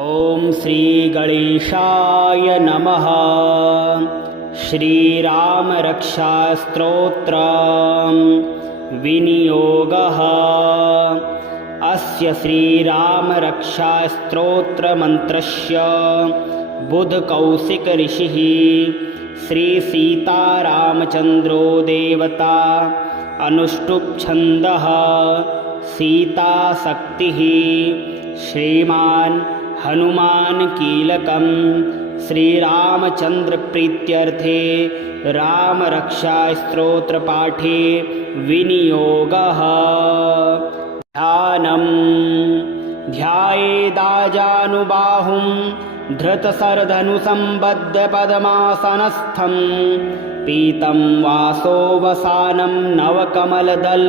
ॐ श्री गणेशाय नमः। श्रीरामरक्षास्तोत्र विनियोगः। अस्य श्रीरामरक्षास्तोत्रमन्त्रस्य बुधकौशिक ऋषिः श्रीसीतारामचन्द्रो देवता अनुष्टुप् छन्दः सीताशक्तिः श्रीमान् हनुमान कीलकं श्रीरामचंद्र प्रीत्यर्थे रामरक्षास्तोत्र पाठे विनियोगः। ध्यानम् ध्यायेदाजानुबाहुं धृतशरधनुसंबद्धपद्मासनस्थं पीतं वासोवसानं नवकमलदल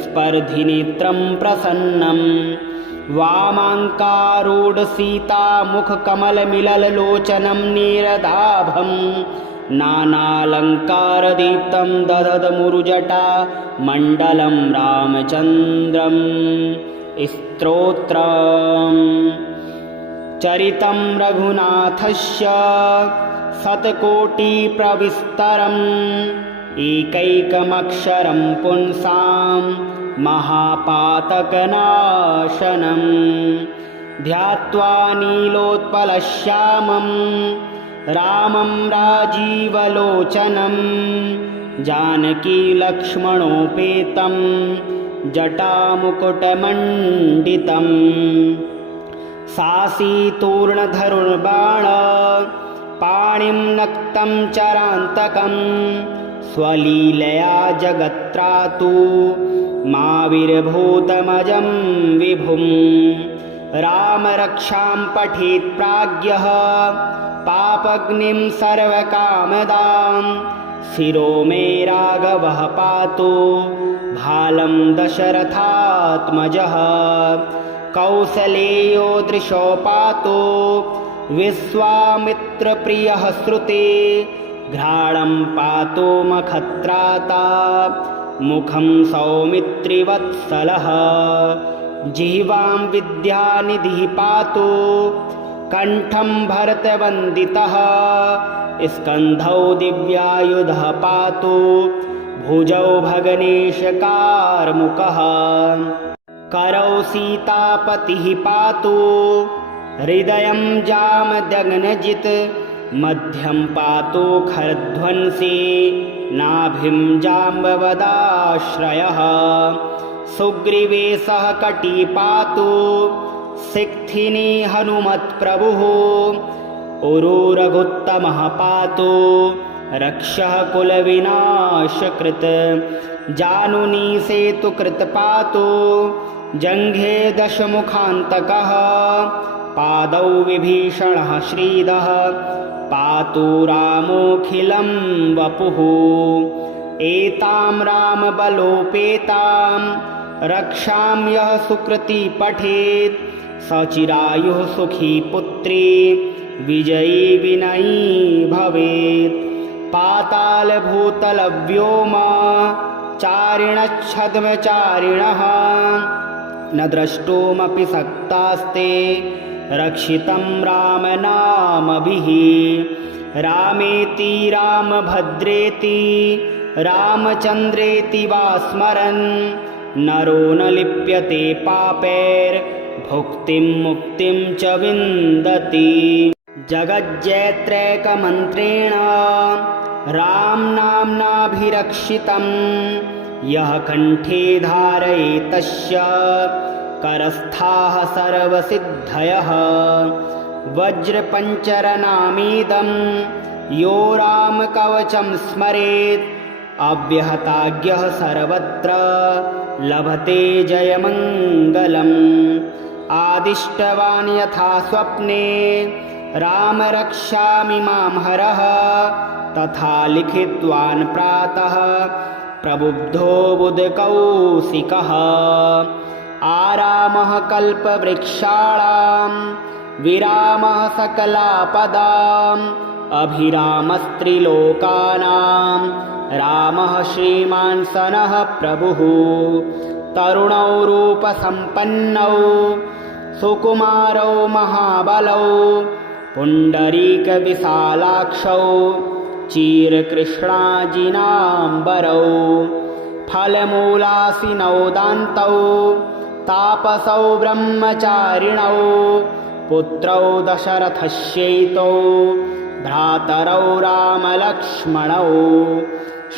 स्पर्धिनेत्रं प्रसन्नम् वामाङ्कारूढ सीतामुखकमलमिललोचनं नीरदाभं नानालङ्कारदीप्तं दधदमुरुजटा मण्डलं रामचन्द्रं स्तोत्रम् चरितं रघुनाथस्य शतकोटिप्रविस्तरम् एकैकमक्षरं पुंसां महापातकनाशनं ध्यात्वा नीलोत्पलश्यामं रामं राजीवलोचनं जानकीलक्ष्मणोपेतं जटामुकुटमण्डितं सासीतूर्णधनुर्बाण पाणिं नक्तं चरान्तकं स्वलीलया जगत्त्रातु माविर्भूतमजं विभुं रामरक्षां पठेत् प्राज्ञः पापग्निं सर्वकामदां शिरो मे राघवः पातु भालं दशरथात्मजः कौसलेयो दृशो पातु विश्वामित्रप्रियः श्रुते घ्राणं पातु मखत्राता मुखं सौमित्रिवत्सलः जिह्वां विद्यानिधिः पातु कण्ठं भरतवन्दितः स्कन्धौ दिव्यायुधः पातु भुजौ भगनेशकार्मुकः करौ सीतापतिः पातु हृदयं जामदग्नजित् मध्यं पातु खरध्वंसी नाभिं जाम्बवदाश्रयः सुग्रीवेशः कटी पातु सिक्थिनी हनुमत्प्रभुः उरुरघुत्तमः पातु रक्षः कुलविनाशकृत् जानुनी सेतुकृत् पातु जङ्घे दशमुखान्तकः पादौ विभीषणः श्रीदः पातु रामोऽखिलं वपुः एतां रामबलोपेतां रक्षां यः सुकृती पठेत् सचिरायुः सुखी पुत्री विजयी विनयी भवेत् पातालभूतलव्योमा चारिणच्छद्मचारिणः न द्रष्टुमपि शक्तास्ते रक्षितं रामनामभिः रामेति रामभद्रेति रामचन्द्रेति वा स्मरन् नरो न लिप्यते पापैर्भुक्तिं मुक्तिं च विन्दति जगज्जयत्रैकमन्त्रेण रामनाम्नाभिरक्षितं यः कण्ठे धारयेत् तस्य करस्थाः सर्वसिद्धयः वज्रपञ्चरनामीदं यो रामकवचं स्मरेत् अव्यहताज्ञः सर्वत्र लभते जयमङ्गलम् आदिष्टवान् यथा स्वप्ने राम रक्षामि मां हरः तथा लिखितवान् प्रातः प्रबुद्धो बुधकौशिकः आरामः कल्पवृक्षाणां विरामः सकलापदाम् अभिरामस्त्रिलोकानां रामः श्रीमान् सनः प्रभुः तरुणौ रूपसम्पन्नौ सुकुमारौ महाबलौ पुण्डरीकविशालाक्षौ चीरकृष्णाजिनाम्बरौ फलमूलासिनौ दान्तौ तापसौ ब्रह्मचारिणौ पुत्रौ दशरथस्यैतौ भ्रातरौ रामलक्ष्मणौ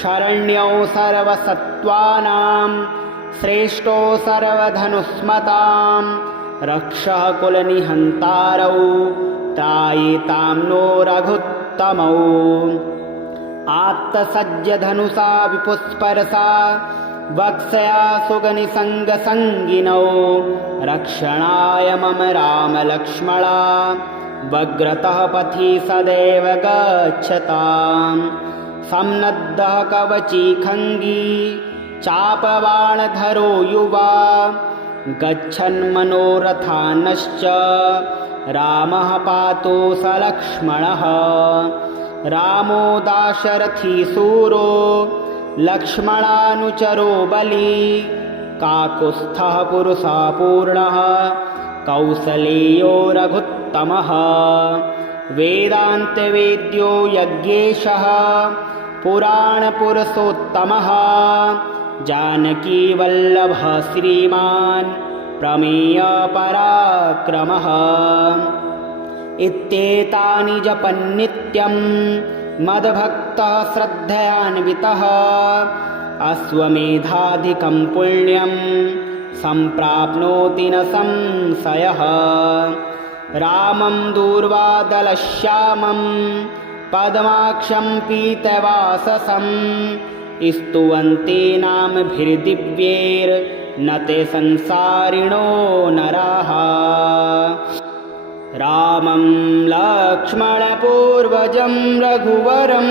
शरण्यौ सर्वसत्त्वानां श्रेष्ठो सर्वधनुस्मतां रक्षः कुलनिहन्तारौ त्रायितां नो रघुत्तमौ आत्तसज्जधनुषा विपुस्परसा वक्ष्या सुगनिसङ्गसङ्गिनौ रक्षणाय मम रामलक्ष्मणा वग्रतः पथि सदैव गच्छताम् सम्नद्धः कवची खङ्गी चापबाणधरो युवा गच्छन्मनोरथानश्च रामः पातु स लक्ष्मणः रामो दाशरथी सूरो लक्ष्मणानुचरो बली काकुत्स्थः पुरुषः पूर्णः कौसलेयो रघुत्तमः वेदान्तवेद्यो यज्ञेशः पुराणपुरुषोत्तमः जानकीवल्लभः श्रीमान् प्रमेयपराक्रमः इत्येतानि जपन्नित्यं मद्भक्तः श्रद्धयान्वितः अश्वमेधाधिकं पुण्यं सम्प्राप्नोति न संशयः रामं दूर्वादलश्यामं पद्माक्षं पीतवाससं स्तुवन्ते नामभिर्दिव्यैर्न ते संसारिणो नराः रामं लक्ष्मणपूर्वजं रघुवरं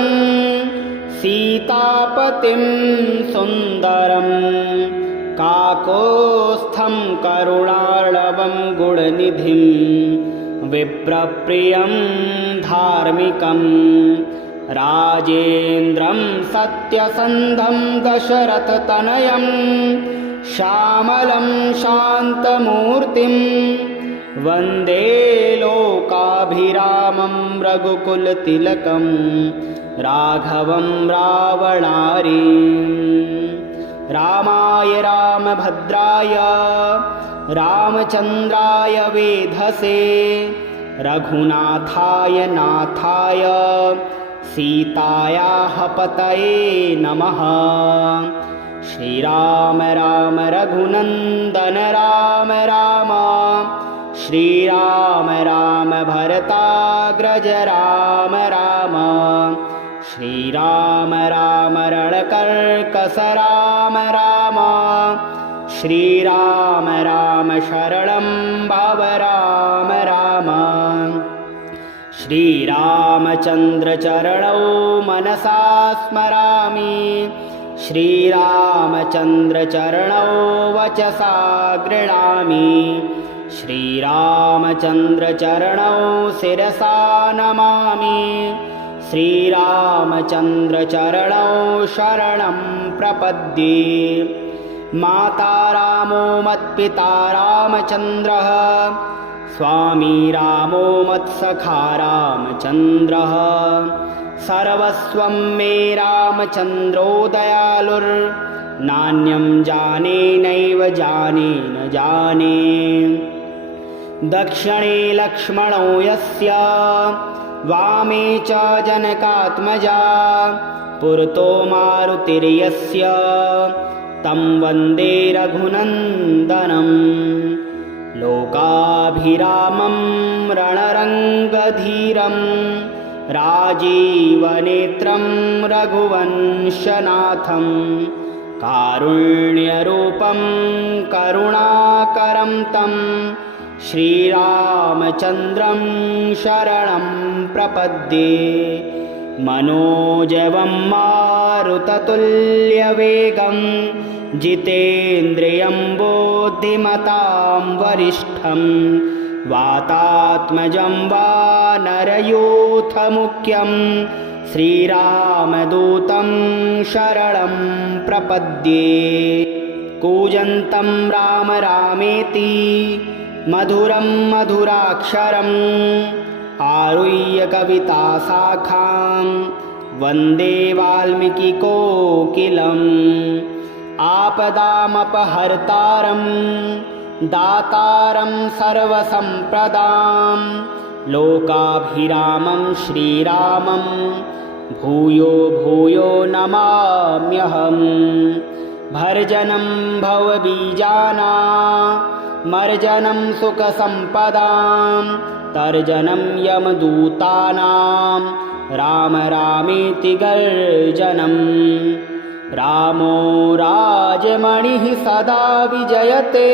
सीतापतिं सुन्दरं काकोत्स्थं करुणार्णवं गुणनिधिं विप्रप्रियं धार्मिकं राजेन्द्रं सत्यसन्धं दशरथतनयं श्यामलं शान्तमूर्तिं वन्दे लोकाभिरामं रघुकुलतिलकं राघवं रावणारीं रामाय रामभद्राय रामचन्द्राय वेधसे रघुनाथाय नाथाय सीतायाः पतये नमः श्रीराम राम रघुनन्दन राम राम श्रीराम राम भरताग्रज राम राम श्रीराम राम रणकर्कश राम राम श्रीराम राम शरणं भव राम राम श्रीरामचन्द्रचरणौ मनसा स्मरामि श्रीरामचन्द्रचरणौ वचसा गृह्णामि श्रीरामचन्द्रचरणौ शिरसा नमामि श्रीरामचन्द्रचरणौ शरणं प्रपद्ये माता रामो मत्पिता रामचन्द्रः स्वामी रामो मत्सखा रामचन्द्रः सर्वस्वं मे रामचन्द्रो दयालुर्नान्यं जाने नैव जाने न जाने दक्षिणे लक्ष्मणो यस्य वामे च जनकात्मजा पुरतो मारुतिर्यस्य तं वन्दे रघुनन्दनं लोकाभिरामं रणरङ्गधीरं राजीवनेत्रं रघुवंशनाथं कारुण्यरूपं करुणाकरं तं श्रीरामचन्द्रं शरणं प्रपद्ये मनोजवं मारुततुल्यवेगं जितेन्द्रियं बुद्धिमतां वरिष्ठं वातात्मजं वानरयूथमुख्यं श्रीरामदूतं शरणं प्रपद्ये कूजन्तं राम रामेति मधुरं मधुराक्षरम् आरुह्य कविताशाखां वन्दे वाल्मीकिकोकिलम् आपदामपहर्तारं दातारं सर्वसम्पदां लोकाभिरामं श्रीरामं भूयो भूयो नमाम्यहम् भर्जनं भवबीजानामर्जनं सुखसम्पदां तर्जनं यमदूतानां राम रामेति गर्जनम् रामो राजमणिः सदा विजयते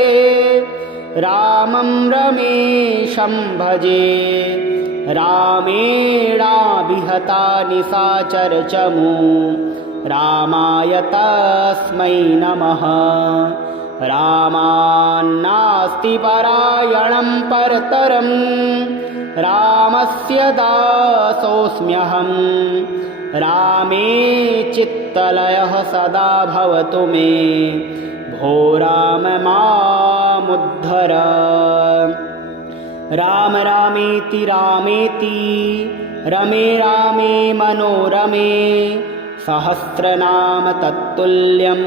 रामं रमेशं भजे रामेणाभिहता निशाचरचमू रामाय तस्मै नमः रामान्नास्ति परायणं परतरं रामस्य दासोऽस्म्यहम् रामे चित्तलयः सदा भवतु मे भो राम मामुद्धर राम रामेति रामेति रमे रामे मनोरमे सहस्रनाम तत्तुल्यं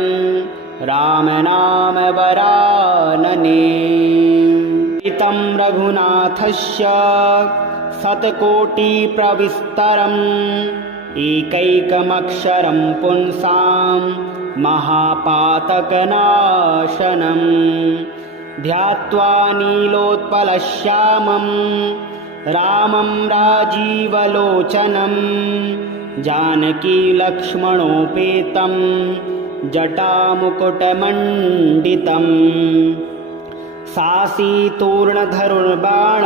राम नाम वरानने इतं रघुनाथस्य शतकोटिप्रविस्तरम् एकैकमक्षरं पुंसां महापातकनाशनम् ध्यात्वा नीलोत्पलश्यामं रामं राजीवलोचनं जानकीलक्ष्मणोपेतं जटामुकुटमण्डितं सासीतूर्णधनुर्बाण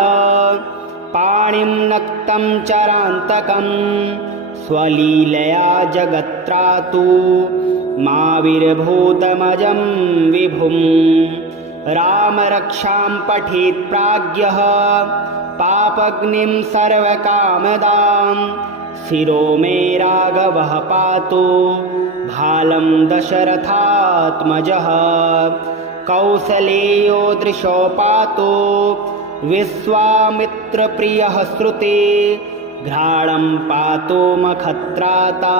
पाणिं नक्तं चरान्तकं स्वलीलया जगत्त्रातु माविर्भूतमजं विभुम् रामरक्षां पठेत् प्राज्ञः पापग्निं सर्वकामदां शिरो मे राघवः पातु भालं दशरथात्मजः कौसलेयो दृशो पातु विश्वामित्रप्रियः श्रुते घ्राणं पातु मखत्राता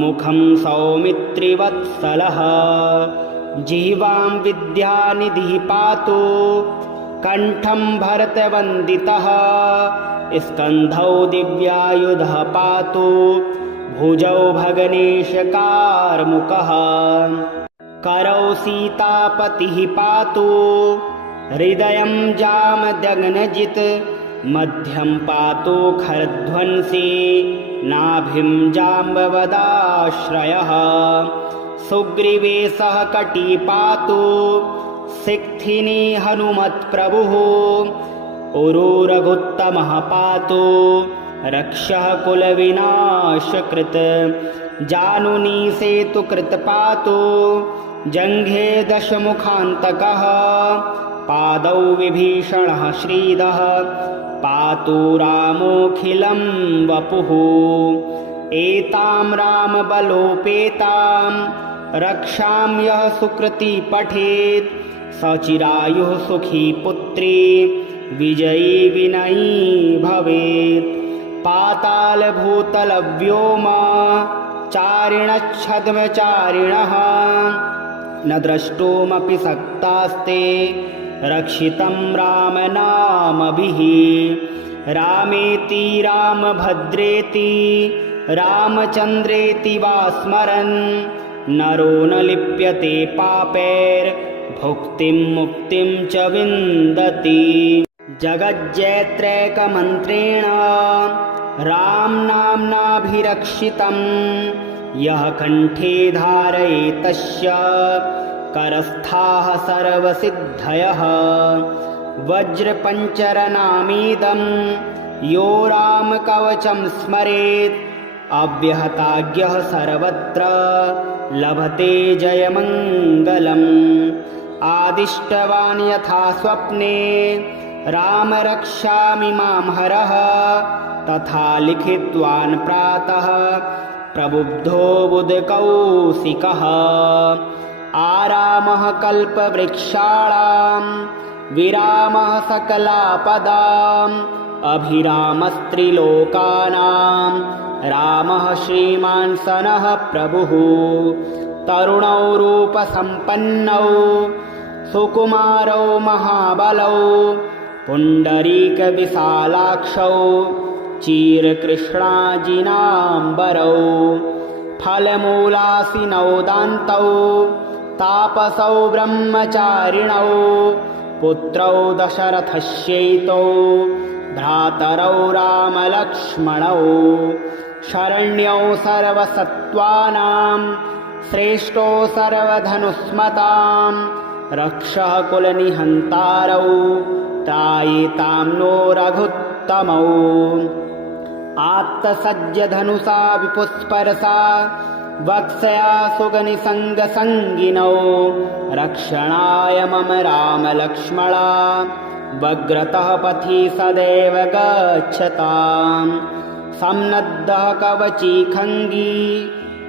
मुखं सौमित्रिवत्सलः जिह्वां विद्यानिधिः पातु कण्ठं भरतवन्दितः स्कन्धौ दिव्यायुधः पातु भुजौ भगनेशकार्मुकः करौ सीतापतिः पातु हृदयं जामदग्नजित् मध्यं पातु खरध्वंसी नाभिं जाम्बवदाश्रयः सुग्रीवेशः कटी पातु सिक्थिनी हनुमत्प्रभुः उरुरघुत्तमः पातु रक्षः कुलविनाशकृत् जानुनी सेतुकृत् पातु जङ्घे दशमुखान्तकः पादौ विभीषणः श्रीदः पातु रामोऽखिलं वपुः एतां रामबलोपेतां रक्षां यः सुकृती पठेत् सचिरायुः सुखी पुत्री विजयी विनयी भवेत् पातालभूतलव्योम चारिणच्छद्मचारिणः न द्रष्टुमपि शक्तास्ते रक्षितं रामनामभिः रामेति रामभद्रेति रामचन्द्रेति वा स्मरन् नरो न लिप्यते पापैर्भुक्तिं मुक्तिं च विन्दति जगज्जयत्रैकमन्त्रेण रामनाम्नाभिरक्षितं यः कण्ठे धारयेत् तस्य करस्थाः सर्वसिद्धयः वज्रपञ्चरनामीदं यो रामकवचं स्मरेत् अव्यहताज्ञः सर्वत्र लभते जयमङ्गलम् आदिष्टवान् यथा स्वप्ने राम रक्षामि मां हरः तथा लिखितवान् प्रातः प्रबुद्धो बुधकौशिकः आरामः कल्पवृक्षाणां विरामः सकलापदाम् अभिरामस्त्रिलोकानां रामः श्रीमान् सनः प्रभुः तरुणौ रूपसम्पन्नौ सुकुमारौ महाबलौ पुण्डरीकविशालाक्षौ चीरकृष्णाजिनाम्बरौ फलमूलासिनौ दान्तौ तापसौ ब्रह्मचारिणौ पुत्रौ दशरथस्यैतौ भ्रातरौ रामलक्ष्मणौ शरण्यौ सर्वसत्त्वानां श्रेष्ठो सर्वधनुस्मतां रक्षः कुलनिहन्तारौ त्रायितां नो रघुत्तमौ आत्तसज्जधनुषा विपुस्परसा वक्ष्या सुगनिसङ्गसङ्गिनौ रक्षणाय मम रामलक्ष्मणा वग्रतः पथि सदैव गच्छताम् सम्नद्धः कवची खङ्गी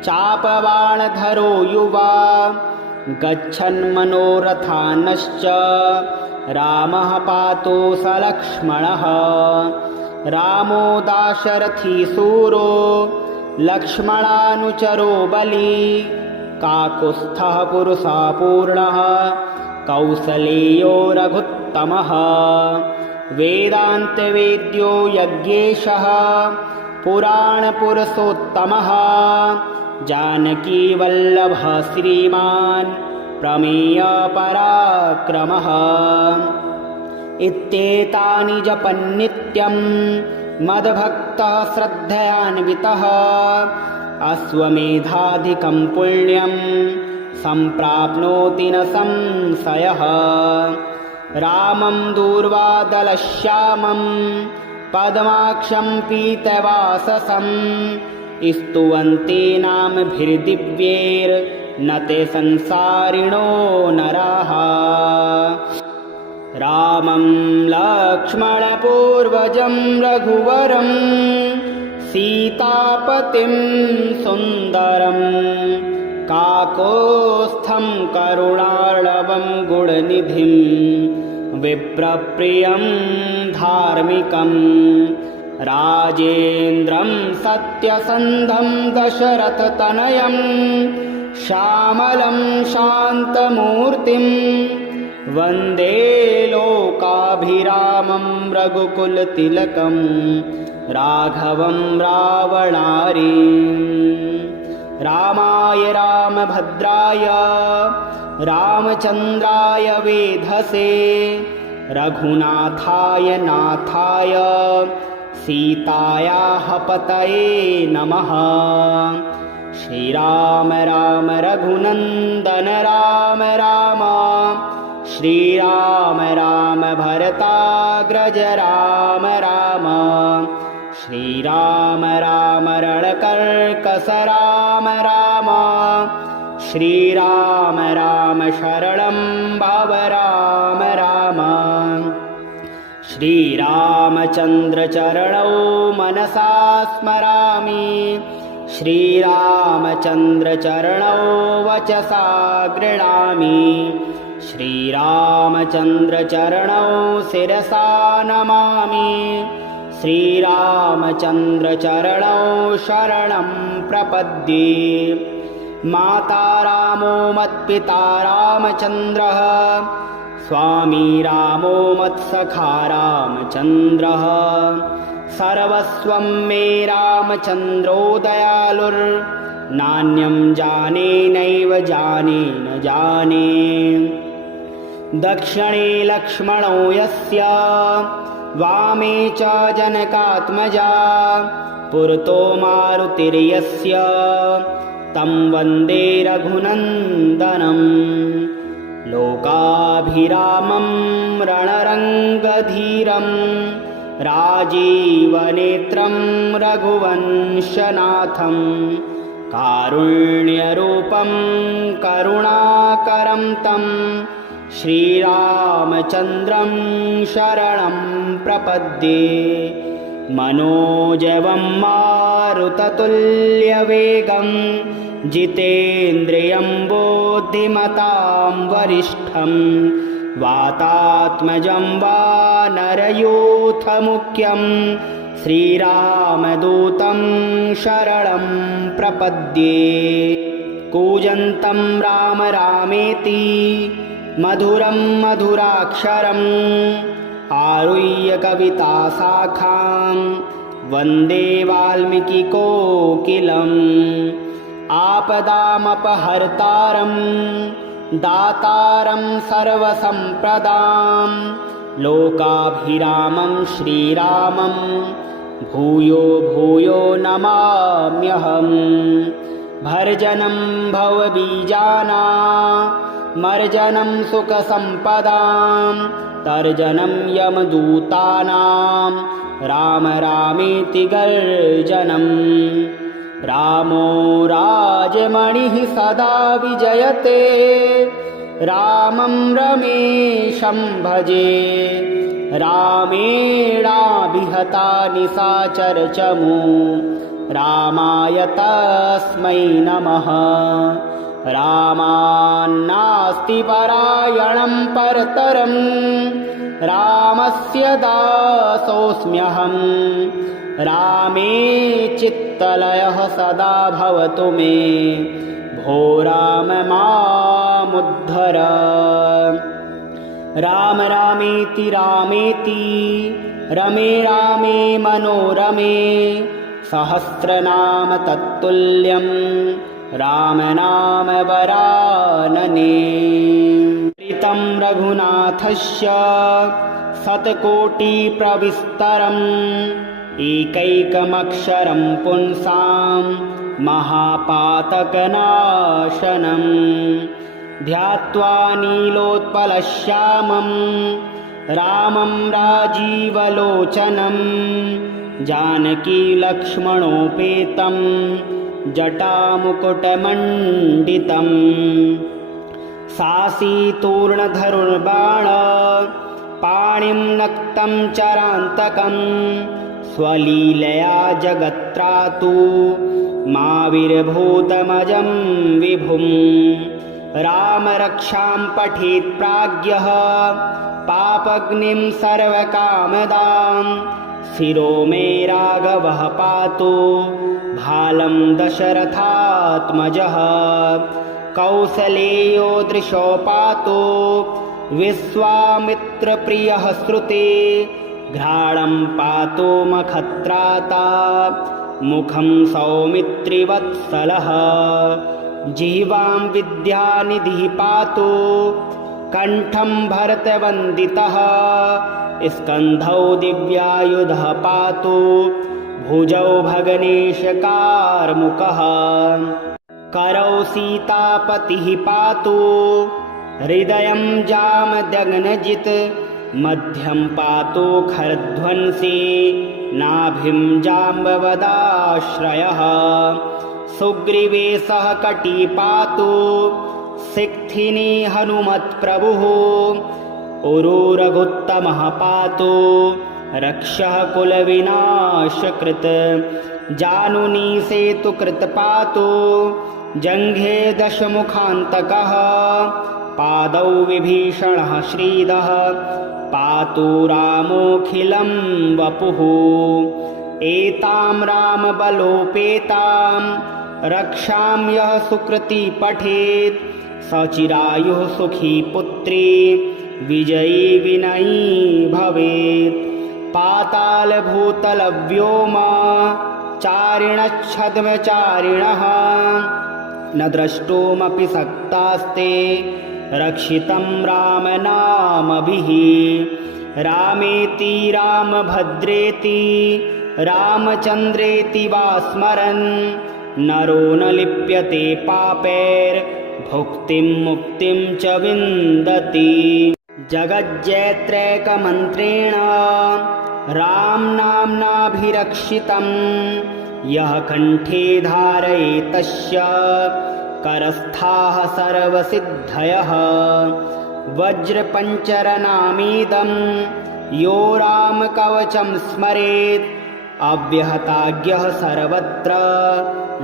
चापबाणधरो युवा गच्छन्मनोरथानश्च रामः पातु स लक्ष्मणः रामो दाशरथी सूरो लक्ष्मणानुचरो बली काकुत्स्थः पुरुषा पूर्णः कौसलेयो रघुत्तमः वेदान्तवेद्यो यज्ञेशः पुराणपुरुषोत्तमः जानकीवल्लभः श्रीमान् प्रमेयपराक्रमः इत्येतानि जपन्नित्यं मद्भक्तः श्रद्धयान्वितः अश्वमेधाधिकं पुण्यं सम्प्राप्नोति न संशयः रामं दूर्वादलश्यामं पद्माक्षं पीतवाससं स्तुवन्ते नामभिर्दिव्यैर्न ते संसारिणो नराः रामं लक्ष्मणपूर्वजं रघुवरं सीतापतिं सुन्दरं काकोत्स्थं करुणार्णवं गुणनिधिं विप्रप्रियं धार्मिकं राजेन्द्रं सत्यसन्धं दशरथतनयं श्यामलं शान्तमूर्तिं वन्दे लोकाभिरामं रघुकुलतिलकं राघवं रावणारीं रामाय रामभद्राय रामचन्द्राय वेधसे रघुनाथाय नाथाय सीतायाः पतये नमः श्रीराम राम रघुनन्दन राम राम श्रीराम राम भरताग्रज राम राम श्रीराम राम रणकर्कश राम राम श्रीराम राम शरणं भव राम राम श्रीरामचन्द्रचरणौ मनसा स्मरामि श्रीरामचन्द्रचरणौ वचसा गृह्णामि श्रीरामचन्द्रचरणौ शिरसा नमामि श्रीरामचन्द्रचरणौ शरणं प्रपद्ये माता रामो मत्पिता रामचन्द्रः स्वामी रामो मत्सखा रामचन्द्रः सर्वस्वं मे रामचन्द्रो दयालुर्नान्यं जाने नैव जाने न जाने दक्षिणे लक्ष्मणो यस्य वामे च जनकात्मजा पुरतो मारुतिर्यस्य तं वन्दे रघुनन्दनं लोकाभिरामं रणरङ्गधीरं राजीवनेत्रं रघुवंशनाथं कारुण्यरूपं करुणाकरं तं श्रीरामचन्द्रं शरणं प्रपद्ये मनोजवं मारुततुल्यवेगं जितेन्द्रियं बुद्धिमतां वरिष्ठं वातात्मजं वा नरयूथमुख्यं श्रीरामदूतं शरणं प्रपद्ये। कूजन्तं राम रामेति मधुरं मधुराक्षरम् आरुह्य कविताशाखां वन्दे वाल्मीकिकोकिलम्। आपदामपहर्तारं दातारं सर्वसम्पदां लोकाभिरामं श्रीरामं भूयो भूयो नमाम्यहम्। भर्जनं भवबीजानामर्जनं सुखसम्पदां तर्जनं यमदूतानां राम रामेति गर्जनम्। रामो राजमणिः सदा विजयते रामं रमेशं भजे। रामेणाभिहता निशाचरचमू रामाय तस्मै नमः। रामान्नास्ति परायणं परतरं रामस्य दासोऽस्म्यहम्। रामे चित्तलयः सदा भवतु मे भो राम मामुद्धर। राम रामेति रामेति रमे रामे मनोरमे सहस्रनाम तत्तुल्यं राम नाम वरानने। ऋतं रघुनाथस्य शतकोटिप्रविस्तरम् एकैकमक्षरं पुंसां महापातकनाशनं। ध्यात्वा नीलोत्पलश्यामं रामं राजीवलोचनं जानकी लक्ष्मणोपेतं जटामुकुटमण्डितं। सासीतूर्णधनुर्बाण पाणिं नक्तं चरान्तकं स्वलीलया जगत्त्रातु माविर्भूतमजं विभुं। रामरक्षां पठेत् प्राज्ञः पापग्निं सर्वकामदां शिरो मे राघवः पातु भालं दशरथात्मजः। कौसलेयो दृशो पातु विश्वामित्रप्रियः श्रुते घ्राणं पातु मखत्राता मुखं सौमित्रिवत्सलः। जिह्वां विद्यानिधिः पातु कण्ठं भरतवन्दितः स्कन्धौ दिव्यायुधः पातु भुजौ भगनेशकार्मुकः। करौ सीतापतिः पातु हृदयं जामदग्नजित् मध्यं पातु खरध्वंसी नाभिं जाम्बवदाश्रयः। सुग्रीवेशः कटी पातु सिक्थिनी हनुमत्प्रभुः उरुरघुत्तमः पातु रक्षः कुलविनाशकृत्। जानुनी सेतुकृत् पातु जङ्घे दशमुखान्तकः पादौ विभीषणः श्रीदः पातु रामोऽखिलं वपुः। एतां रामबलोपेतां रक्षां यः सुकृती पठेत् सचिरायुः सुखी पुत्री विजयी विनयी भवेत्। पातालभूतलव्योम चारिणच्छद्मचारिणः न द्रष्टुमपि शक्तास्ते रक्षितं रामनामभिः। रामेति रामभद्रेति रामचन्द्रेति वा स्मरन् नरो न लिप्यते पापैर्भुक्तिं मुक्तिं च विन्दति। जगज्जेत्रैकमन्त्रेण रामनाम्नाभिरक्षितं यः कण्ठे धारयेत् तस्य करस्थाः सर्वसिद्धयः। वज्रपञ्चरनामीदं यो रामकवचं स्मरेत् अव्यहताज्ञः सर्वत्र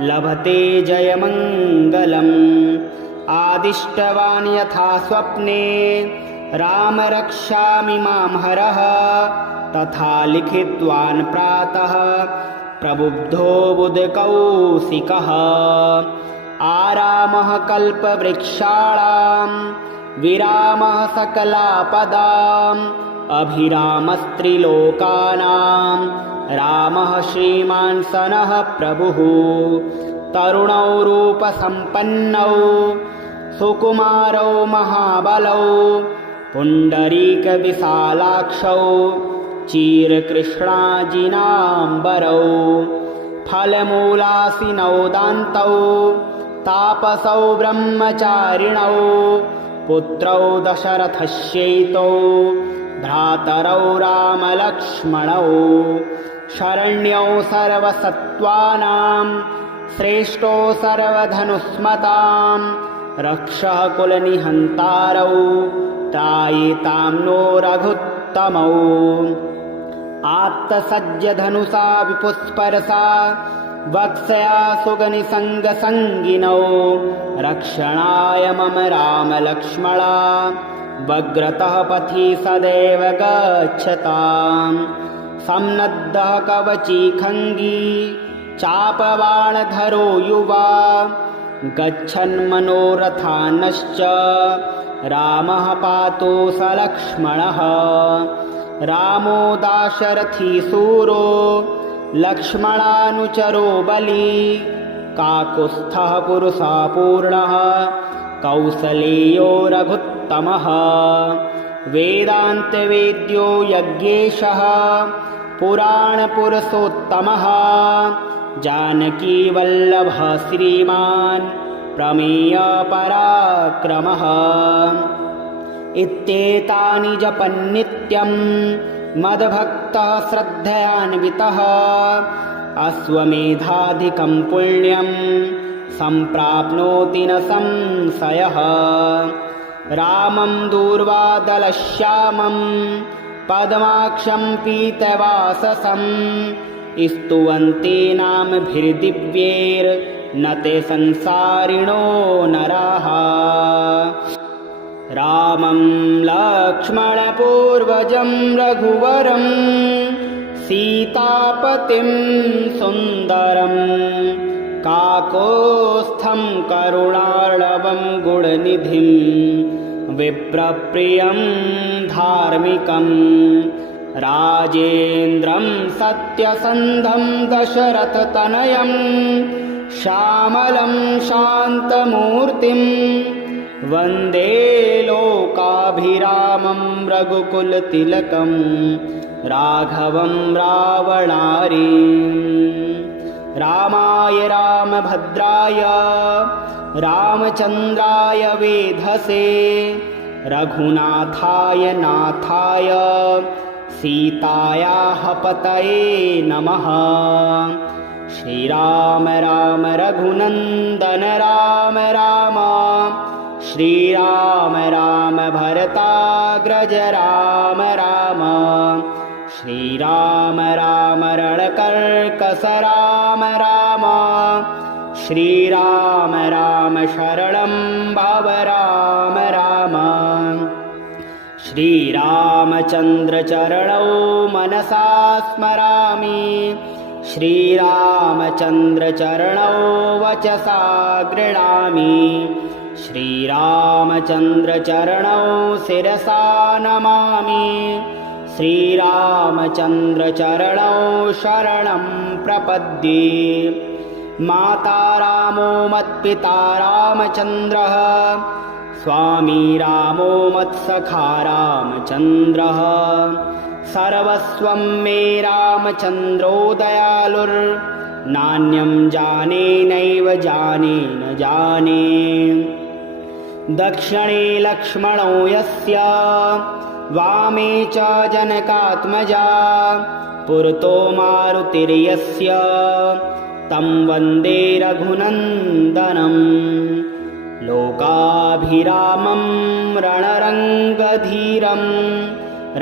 लभते जयमङ्गलम्। आदिष्टवान् यथा स्वप्ने राम रक्षामि मां हरः तथा लिखितवान् प्रातः प्रबुद्धो बुधकौशिकः आरामः कल्पवृक्षाणां विरामः सकलापदाम् अभिरामस्त्रिलोकानां रामः श्रीमान् सनः प्रभुः तरुणौ रूपसम्पन्नौ सुकुमारौ महाबलौ पुण्डरीकविशालाक्षौ चीरकृष्णाजिनाम्बरौ फलमूलासिनौ दान्तौ तापसौ ब्रह्मचारिणौ पुत्रौ दशरथस्यैतौ भ्रातरौ रामलक्ष्मणौ शरण्यौ सर्वसत्त्वानां श्रेष्ठो सर्वधनुस्मतां रक्षः कुलनिहन्तारौ त्रायितां नो रघुत्तमौ आत्तसज्जधनुषा विपुस्पर्शा वत्सया सुगनिसङ्गसङ्गिनौ रक्षणाय मम रामलक्ष्मणा वग्रतः पथि सदैव गच्छताम् सम्नद्धः कवची खङ्गी चापबाणधरो युवा गच्छन्मनोरथानश्च रामः पातु स लक्ष्मणः रामो दाशरथी सूरो लक्ष्मणानुचरो बली काकुत्स्थः पुरुषा पूर्णः कौसलेयो रघुत्तमः वेदान्तवेद्यो यज्ञेशः पुराणपुरुषोत्तमः जानकीवल्लभः श्रीमान् प्रमेयपराक्रमः इत्येतानि जपन्नित्यं मद्भक्तः श्रद्धयान्वितः अश्वमेधाधिकं पुण्यं सम्प्राप्नोति न संशयः रामं दूर्वादलश्यामं पद्माक्षं पीतवाससं स्तुवन्ते नामभिर्दिव्यैर्न ते संसारिणो नराः रामं लक्ष्मणपूर्वजं रघुवरं सीतापतिं सुन्दरं काकोत्स्थं करुणार्णवं गुणनिधिं विप्रप्रियं धार्मिकं राजेन्द्रं सत्यसन्धं दशरथतनयं श्यामलं शान्तमूर्तिं वन्दे लोकाभिरामं रघुकुलतिलकं राघवं रावणारीम् रामाय रामभद्राय रामचन्द्राय वेधसे रघुनाथाय नाथाय सीतायाः पतये नमः श्रीराम राम रघुनन्दन राम राम श्रीराम राम भरताग्रज राम राम श्रीराम राम रणकर्कश राम राम श्रीराम राम शरणं भव राम राम श्रीरामचन्द्रचरणौ मनसा स्मरामि श्रीरामचन्द्रचरणौ वचसा गृह्णामि श्रीरामचन्द्रचरणौ शिरसा नमामि श्रीरामचन्द्रचरणौ शरणं प्रपद्ये माता रामो मत्पिता रामचन्द्रः स्वामी रामो मत्सखा रामचन्द्रः सर्वस्वं मे रामचन्द्रो दयालुर्नान्यं जाने नैव जाने न जाने दक्षिणे लक्ष्मणो यस्य वामे च जनकात्मजा पुरतो मारुतिर्यस्य तं वन्दे रघुनन्दनं लोकाभिरामं रणरङ्गधीरं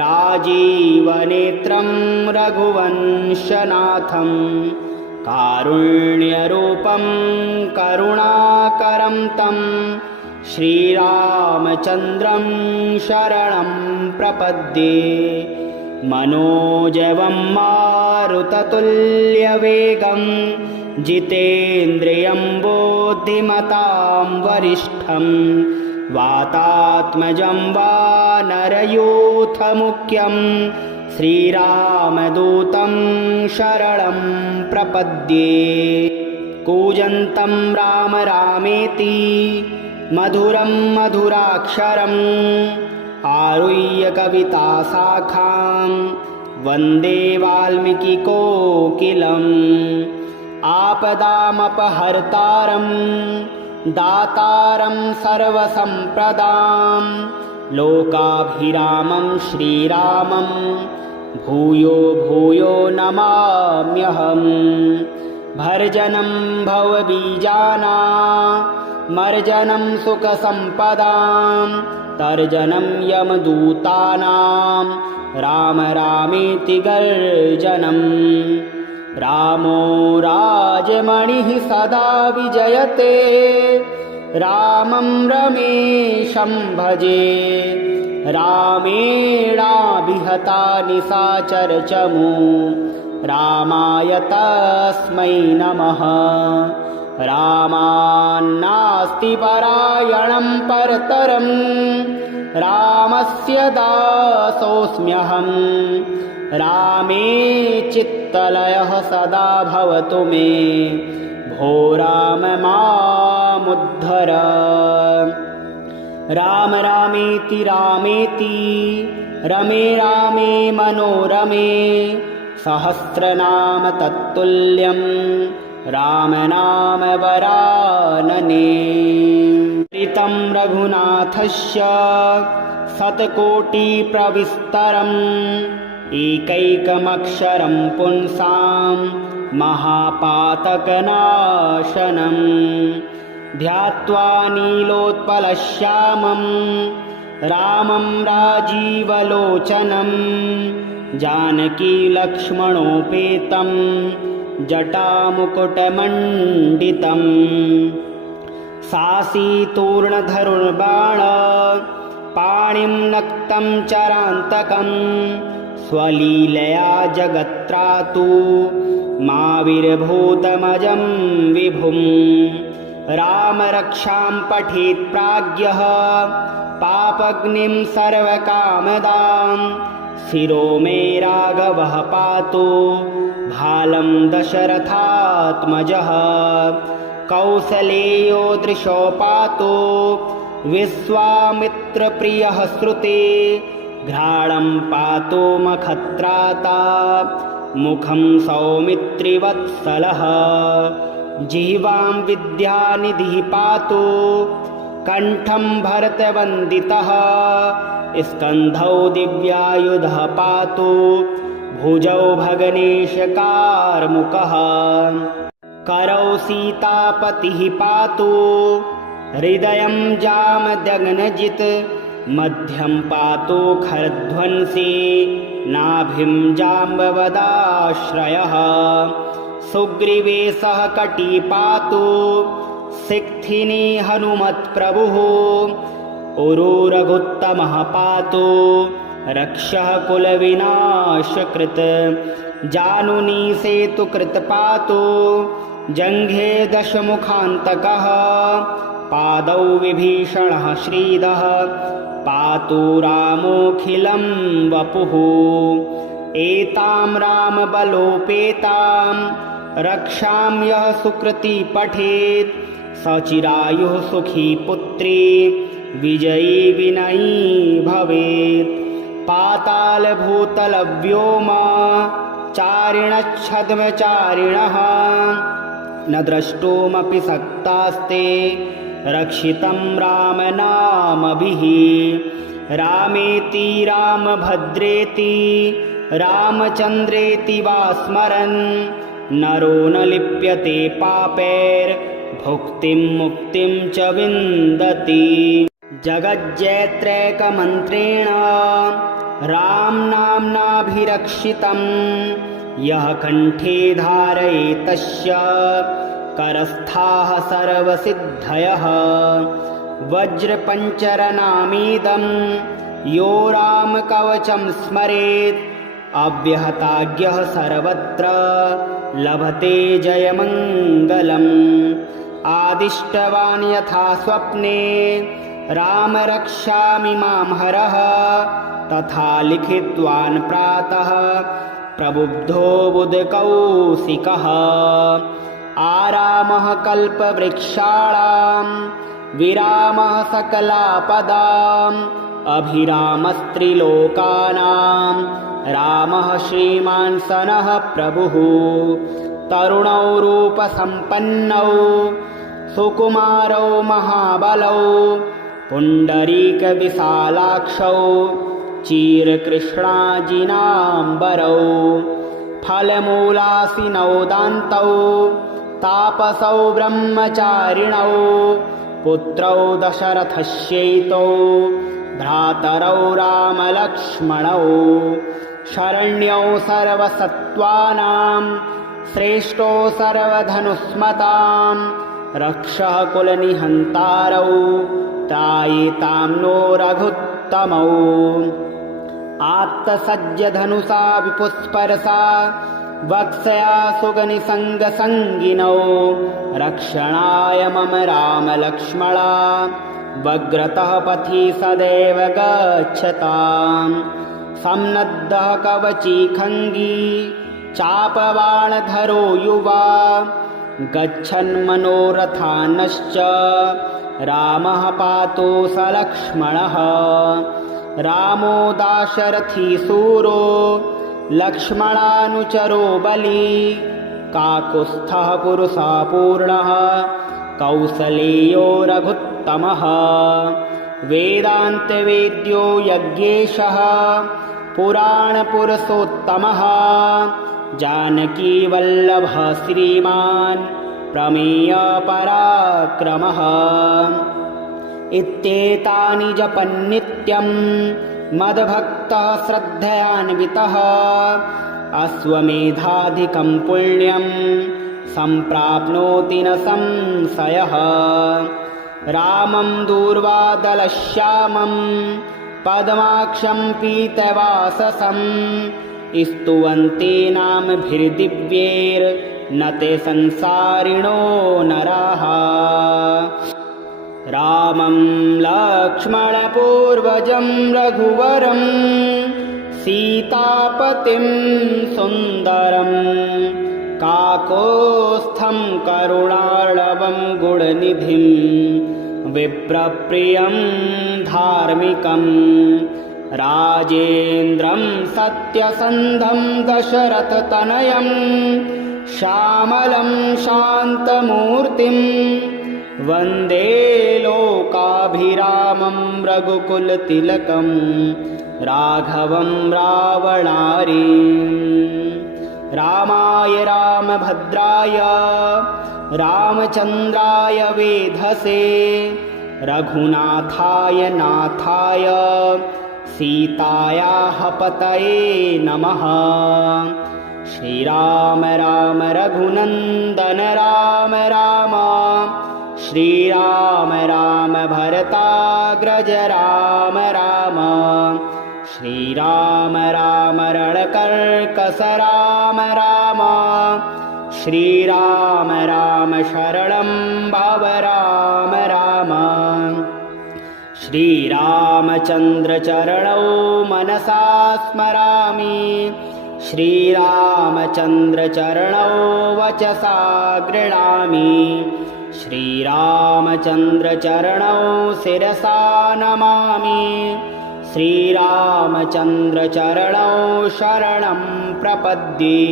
राजीवनेत्रं रघुवंशनाथं कारुण्यरूपं करुणाकरं तं श्रीरामचन्द्रं शरणं प्रपद्ये मनोजवं मारुततुल्यवेगं जितेन्द्रियं बुद्धिमतां वरिष्ठं वातात्मजं वानरयूथमुख्यं श्रीरामदूतं शरणं प्रपद्ये कूजन्तं राम रामेति मधुरं मधुराक्षरम् आरुह्य कविताशाखां वन्दे वाल्मीकिकोकिलम् आपदामपहर्तारं दातारं सर्वसम्प्रदां लोकाभिरामं श्रीरामं भूयो भूयो नमाम्यहम् भर्जनं भवबीजानामर्जनं सुखसम्पदां तर्जनं यमदूतानां राम रामेति गर्जनम् रामो राजमणिः सदा विजयते रामं रमेशं भजे रामेणाभिहता निशाचरचमू रामाय तस्मै नमः रामान्नास्ति परायणं परतरं रामस्य दासोऽस्म्यहं रामे चित्तलयः सदा भवतु मे भो राम मामुद्धर राम रामेति रामेति रमे रामे मनोरमे सहस्रनाम तत्तुल्यं राम नाम वरानने ऋतं रघुनाथस्य शतकोटिप्रविस्तरम् एकैकमक्षरं पुंसां महापातकनाशनं ध्यात्वा नीलोत्पलश्यामं रामं राजीवलोचनं जानकीलक्ष्मणोपेतं जटामुकुटमण्डितं सासीतूर्णधनुर्बाण पाणिं नक्तं चरान्तकं स्वलीलया जगत्त्रातु माविर्भूतमजं विभुं रामरक्षां पठेत् प्राज्ञः पापग्निं सर्वकामदां शिरो मे राघवः पातु भालं दशरथात्मजः कौसलेयो दृशो पातु विश्वामित्रप्रियः श्रुते घ्राणं पातु मखत्राता मुखं सौमित्रिवत्सलः जिह्वां विद्यानिधिः पातु कण्ठं भरतवन्दितः स्कन्धौ दिव्यायुधः पातु भुजौ भगनेशकार्मुकः करौ सीतापतिः पातु हृदयं जामदग्नजित् मध्यं पातु खरध्वंसी नाभिं जाम्बवदाश्रयः सुग्रीवेशः कटी पातु सिक्थिनी हनुमत्प्रभुः उरुरघुत्तमः पातु रक्षः कुलविनाशकृत् जानुनी सेतुकृत् पातु जङ्घे दशमुखान्तकः पादौ विभीषणः श्रीदः पातु रामोऽखिलं वपुः एतां रामबलोपेतां रक्षां यः सुकृती पठेत् सचिरायुः सुखी पुत्री विजयी विनयी भवेत् पातालभूतलव्योम चारिणच्छद्मचारिणः न द्रष्टुमपि शक्तास्ते रक्षितं रामनामभिः रामेति रामभद्रेति रामचन्द्रेति वा स्मरन् नरो न लिप्यते पापैर्भुक्तिं मुक्तिं च विन्दति जगज्जयत्रैकमन्त्रेण रामनाम्नाभिरक्षितं यः कण्ठे धारयेत् तस्य करस्थाः सर्वसिद्धयः वज्रपञ्चरनामीदं यो रामकवचं स्मरेत् अव्यहताज्ञः सर्वत्र लभते जयमङ्गलम्। आदिष्टवान् यथा स्वप्ने राम रक्षामि मां हरः तथा लिखितवान् प्रातः प्रबुद्धो बुधकौशिकः। आरामः कल्पवृक्षाणां विरामः सकलापदाम् अभिरामस्त्रिलोकानां रामः श्रीमान् सनः प्रभुः। तरुणौ रूपसम्पन्नौ सुकुमारौ महाबलौ पुण्डरीकविशालाक्षौ चीरकृष्णाजिनाम्बरौ फलमूलासिनौ दान्तौ तापसौ ब्रह्मचारिणौ पुत्रौ दशरथस्यैतौ भ्रातरौ रामलक्ष्मणौ शरण्यौ सर्वसत्त्वानां श्रेष्ठो सर्वधनुष्मतां रक्षः कुलनिहन्तारौ त्रायितां नो रघुत्तमौ। आत्तसज्जधनुषा विपुस्पर्शा वक्ष्या सुगनिसङ्गसङ्गिनौ रक्षणाय मम रामलक्ष्मणा वग्रतः पथि सदैव गच्छताम्। सम्नद्धः कवची खङ्गी चापबाणधरो युवा गच्छन्मनोरथानश्च रामः पातु स लक्ष्मणः। रामो दाशरथी शूरो लक्ष्मणानुचरो बली काकुत्स्थः पुरुषः पूर्णः कौसलेयो रघुत्तमः। वेदान्तवेद्यो यज्ञेशः पुराणपुरुषोत्तमः जानकीवल्लभः श्रीमान् प्रमेयपराक्रमः। इत्येतानि जपन्नित्यं मद्भक्तः श्रद्धयान्वितः अश्वमेधाधिकं पुण्यं सम्प्राप्नोति न संशयः। रामं दूर्वादलश्यामं पद्माक्षं पीतवाससं स्तुवन्ति नामभिर्दिव्यैर्न ते संसारिणो नराः। रामं लक्ष्मणपूर्वजं रघुवरं सीतापतिं सुन्दरं काकोत्स्थं करुणार्णवं गुणनिधिं विप्रप्रियं धार्मिकं राजेन्द्रं सत्यसन्धं दशरथतनयं श्यामलं शान्तमूर्तिं वन्दे लोकाभिरामं रघुकुलतिलकं राघवं रावणारिम्। रामाय रामभद्राय रामचन्द्राय वेधसे रघुनाथाय नाथाय सीतायाः पतये नमः। श्रीराम राम रघुनन्दन राम राम श्रीराम राम भरताग्रज राम राम श्रीराम राम रणकर्कश राम राम श्रीराम राम शरणं भव राम राम। श्रीरामचन्द्रचरणौ मनसा स्मरामि श्रीरामचन्द्रचरणौ वचसा गृह्णामि श्रीरामचन्द्रचरणौ शिरसा नमामि श्रीरामचन्द्रचरणौ शरणं प्रपद्ये।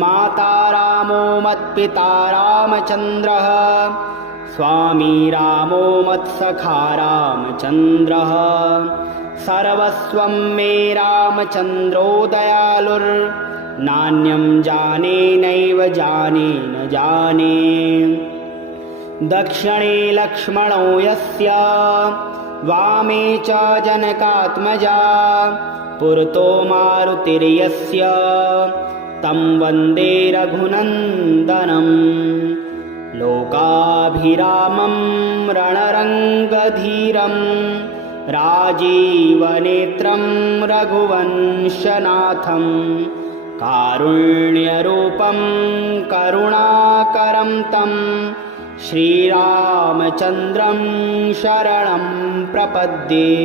माता रामो मत्पिता रामचन्द्रः स्वामी रामो मत्सखा रामचन्द्रः सर्वस्वं मे रामचन्द्रो दयालुर्नान्यं जाने नैव जाने न जाने। दक्षिणे लक्ष्मणो यस्य वामे च जनकात्मजा पुरतो मारुतिर्यस्य तं वन्दे रघुनन्दनं। लोकाभिरामं रणरङ्गधीरं राजीवनेत्रं रघुवंशनाथं कारुण्यरूपं करुणाकरं तं श्रीरामचन्द्रं शरणं प्रपद्ये।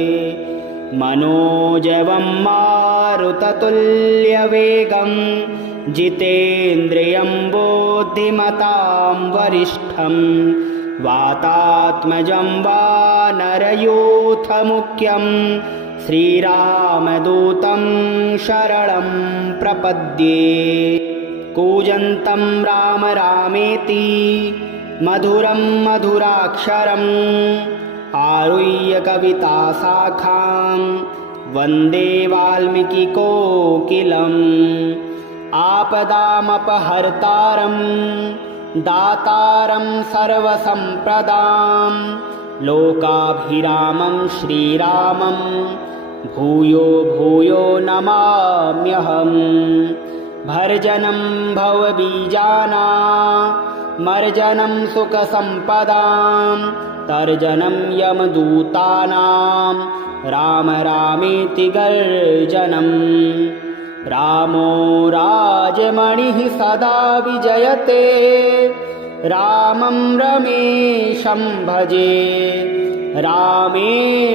मनोजवं मारुततुल्यवेगं जितेन्द्रियं बुद्धिमतां वरिष्ठं वातात्मजं वानरयूथमुख्यं श्रीरामदूतं शरणं प्रपद्ये। कूजन्तं राम रामेति मधुरं मधुराक्षरम् आरुह्य कविताशाखां वन्दे वाल्मीकिकोकिलम्। आपदामपहर्तारं दातारं सर्वसम्पदां लोकाभिरामं श्रीरामं भूयो भूयो नमाम्यहम्। भर्जनं भवबीजानामर्जनं सुखसम्पदां तर्जनं यमदूतानां राम रामेति गर्जनम्। रामो राजमणिः सदा विजयते रामं रमेशं भजे। रामेणाभिहता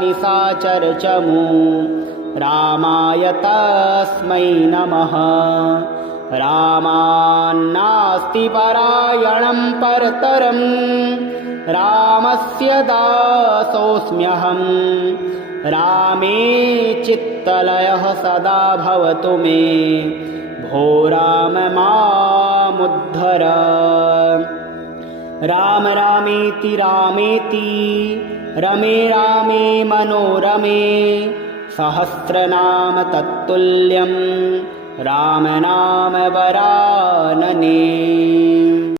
निशाचरचमू रामाय तस्मै नमः। रामान्नास्ति परायणं परतरं रामस्य दासोऽस्म्यहम्। रामे चित्तलयः सदा भवतु मे भो राम मामुद्धर। राम रामेति रामेति रमे रामे मनोरमे सहस्रनाम तत्तुल्यं राम नाम वरानने।